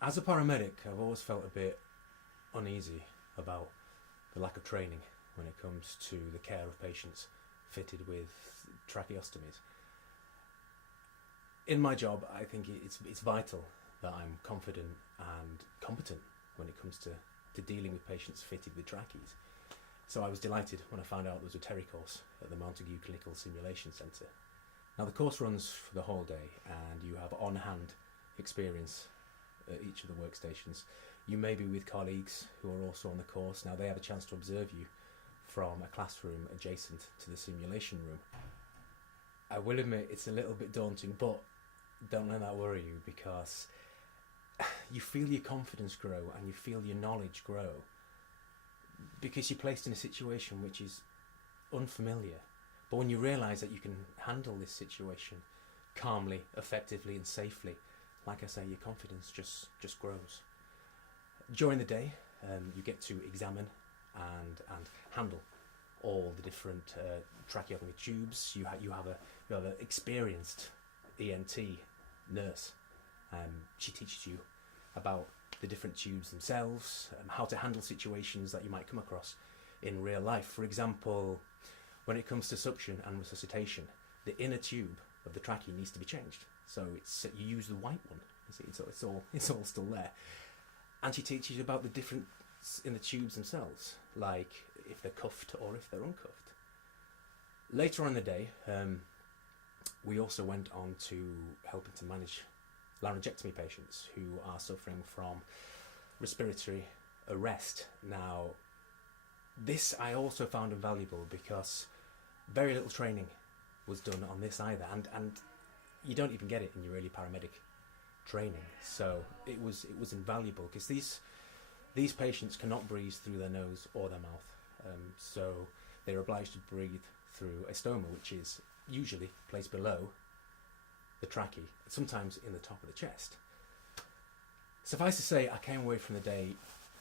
As a paramedic, I've always felt a bit uneasy about the lack of training when it comes to the care of patients fitted with tracheostomies. In my job, I think it's vital that I'm confident and competent when it comes to dealing with patients fitted with trachees. So I was delighted when I found out there was a TERRI course at the Montagu Clinical Simulation Centre. Now the course runs for the whole day and you have on-hand experience at each of the workstations. You may be with colleagues who are also on the course. Now they have a chance to observe you from a classroom adjacent to the simulation room. I will admit it's a little bit daunting, but don't let that worry you, because you feel your confidence grow and you feel your knowledge grow because you're placed in a situation which is unfamiliar. But when you realise that you can handle this situation calmly, effectively and safely, like I say, your confidence just grows. During the day, you get to examine and handle all the different tracheotomy tubes. You have an experienced ENT nurse. She teaches you about the different tubes themselves, how to handle situations that you might come across in real life. For example, when it comes to suction and resuscitation, the inner tube of the trachea needs to be changed. So you use the white one. You see, it's all still there. And she teaches you about the difference in the tubes themselves, like if they're cuffed or if they're uncuffed. Later on in the day, we also went on to helping to manage laryngectomy patients who are suffering from respiratory arrest. Now, this I also found invaluable because very little training was done on this either, and you don't even get it in your early paramedic training. So it was invaluable because these patients cannot breathe through their nose or their mouth, so they're obliged to breathe through a stoma, which is usually placed below the trachea, sometimes in the top of the chest. Suffice to say, I came away from the day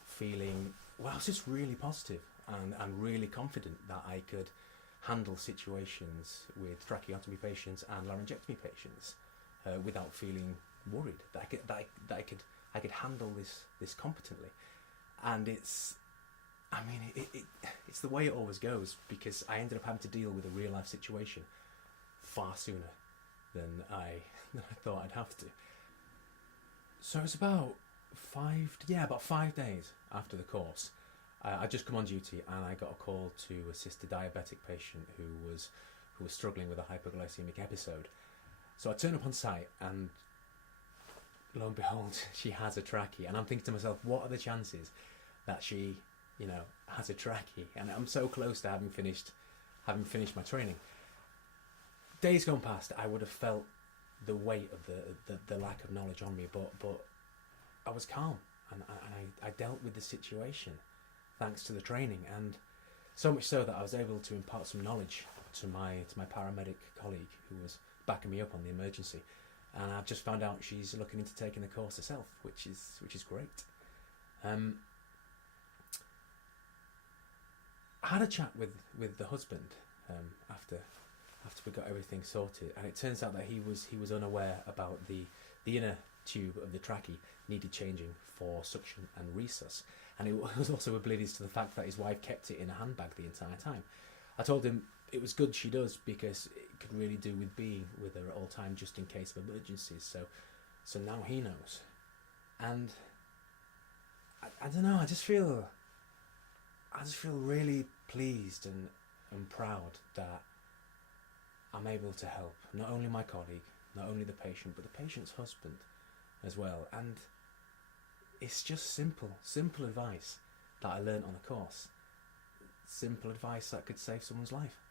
feeling, well, I was just really positive and really confident that I could handle situations with tracheotomy patients and laryngectomy patients without feeling worried that I could handle this competently. And it's the way it always goes, because I ended up having to deal with a real life situation far sooner than I thought I'd have to. So it's about 5 days after the course. I'd just come on duty and I got a call to assist a diabetic patient who was struggling with a hypoglycemic episode. So I turn up on site and lo and behold, she has a trachea, and I'm thinking to myself, what are the chances that she, has a trachea? And I'm so close to having finished my training. Days gone past, I would have felt the weight of the lack of knowledge on me, but I was calm and I dealt with the situation thanks to the training, and so much so that I was able to impart some knowledge to my paramedic colleague who was backing me up on the emergency. And I've just found out she's looking into taking the course herself, which is great. I had a chat with the husband after we got everything sorted, and it turns out that he was unaware about the inner tube of the trachea needed changing for suction and resus, and it was also oblivious to the fact that his wife kept it in a handbag the entire time. I told him it was good she does, because it could really do with being with her at all time, just in case of emergencies. So now he knows, and I don't know. I just feel really pleased and proud that I'm able to help not only my colleague, not only the patient, but the patient's husband as well. And it's just simple advice that I learnt on the course. Simple advice that could save someone's life.